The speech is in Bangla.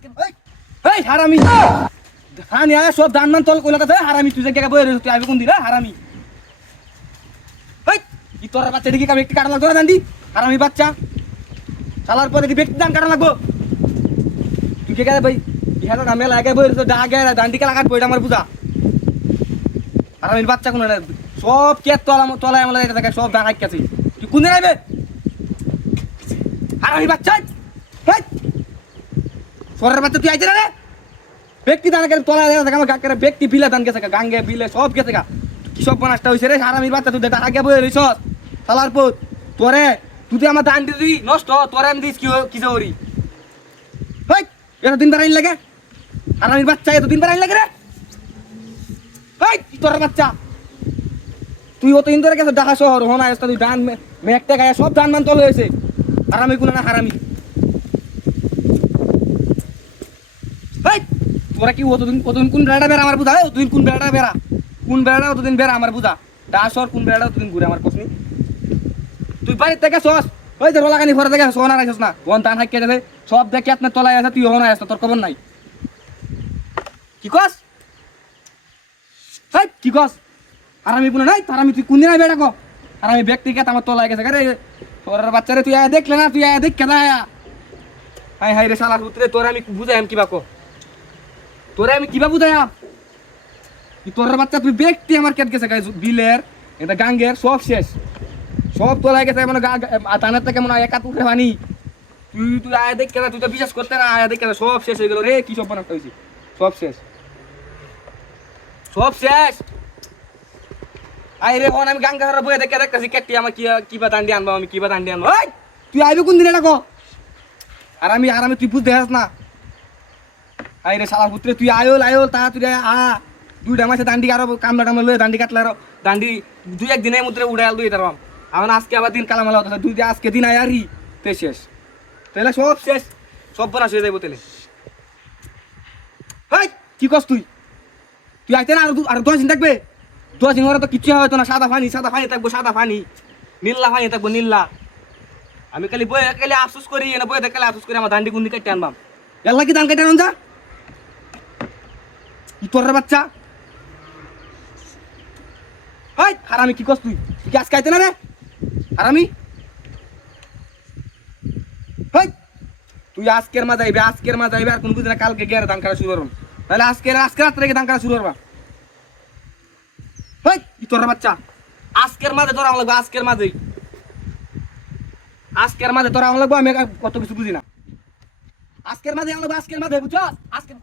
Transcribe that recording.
আজকে এই হারামি খানি আয় সব দান মান তল কইলাতে হারামি তুই জায়গা বইরে তুই আইবি কোন দিলা হারামি এই কি তোর বাচ্চা দেখি কাম একটু কাটা লাগতো না দান্ডি হারামি বাচ্চা শালার পরে কি ব্যক্তি দান কাটা লাগবো তুই কে ভাই ইহাটা নামে লাগে বইরে তো ডাগে দান্ডি কে লাগাত বইটা আমার বুঝা হারামির বাচ্চা কোন সব কে তলায় আমলা এটা থাকে সব দান হাইকাছি তুই কোন দিন আইবে হারামি বাচ্চা হেই সরের বাচ্চা তুই আইতে না রে ব্যক্তি দান করে তলায় থাকে আমার গাকের ব্যক্তি বিলে দান গেছে গাঙ্গে বিলে সব গেছে গা কি সব বনাসটা হইছে রে হারামির বাচ্চা তুই আগে বইরে রইছস শালার পুত তোরে তুই আমার দান দিবি নষ্ট তোরে আমি দিস কি জরি হেই এত দিন বাড়াইন লাগে হারামির বাচ্চা এত দিন বাড়াইন লাগে রে হেই তোর বাচ্চা তুই অত দিন ধরে গেছে ঢাকা শহর হোনা আসতে তুই দান মেঘটা গায়ে সব দান মান তলে হয়েছে হারামি কোন না হারামি হেই তোরা কি অতদিন কোন বেড়াটা বেড়া আমার বুঝা অতদিন কোন বেড়াটা বেড়া কোন বেড়াটা অতদিন বেড়া আমার বুঝা ডাসর কোন বেড়াটা অতদিন ঘুরে আমার প্রশ্ন তুই বাড়ির থেকে সস ওই যে রোলাকানি ঘরে থেকে সোনা রাখিস না ওন দান হাইকে যাবে সব দেখে আপনার তলায় আছে তুই হোনা আসতে তোর খবর নাই কি কস হেই কি কস হারামি কোন নাই হারামি তুই কোন দিন বেড়া কো হারামি ব্যক্তিকে আমার তলায় গেছে রে তোর বাচ্চারে তুই দেখলে না তুই দেখ না হাই হাই রে শালা পুত্রে তোরে আমি বুঝাই কিবা কো তোরে আমি কিবা বুঝাইয়া তোর বাচ্চা তুই ব্যক্তি আমার কেট গেছে বিলের এটা গাঙ্গের সব শেষ সব তোলায় গেছে মানে টানের থেকে মনে হয় একা উঠে পানি তুই আয়া দেখ কেনা তুই তো বিশ্বাস করতে না আয়া দেখ কেনা সব শেষ হয়ে গেল রে কি সব বানাতে হয়েছে সব শেষ সব শেষ আই রে হন আমি গাঙ্গা হারা বইয়ে দেখে দেখতেছি কেটে আমার কিবা দান্ডি আনবো আমি কিবা দান্ডি আনবো তুই আইবি কোন দিন এটা কো আর আমি তুই বুঝতে হাস না আই রে শালা পুত্রে তুই আয়োল তা তুই দুইটা মাসে দান্ডি আরো কামড়া টামড়া লয়ে দান্ডি কাটলে আরো দান্ডি দুই একদিনের মধ্যে উড়ে আল দুই তারাম আমার আজকে আবার দিন কালামালা হতো দুই আজকে দিন আয়ারি তে শেষ তাহলে সব শেষ সব বনাশ হয়ে যাইব তাহলে হাই কি কস তুই আইতে না আর 10 দিন থাকবে 10 দিন তো কিচ্ছু হয়তো না সাদা পানি থাকবো সাদা পানি নীল্লা পানি থাকবো নীল্লা আমি খালি আফসোস করি না বই খালি আফসোস করি আমার দান্ডি গুন্ডি কাটতে আনবাম এল্লা কি দান কাটে আনন যা তোর বাচ্চা হাই হারামি কি কস তুই কি আজকে আইতে না রে হারামি হাই তুই আজকের মা যাইবে আর কোন বুঝে না কালকে গিয়ে দান করা শুরু করুন তাহলে আজকে রাত্রে দান করা শুরু করবা হাই তোর বাচ্চা আজকের মাঝে তোরা লাগবে আজকের মাঝে তোরা লাগবো আমি কত কিছু বুঝি না আজকের মাঝে বুঝছো আজকের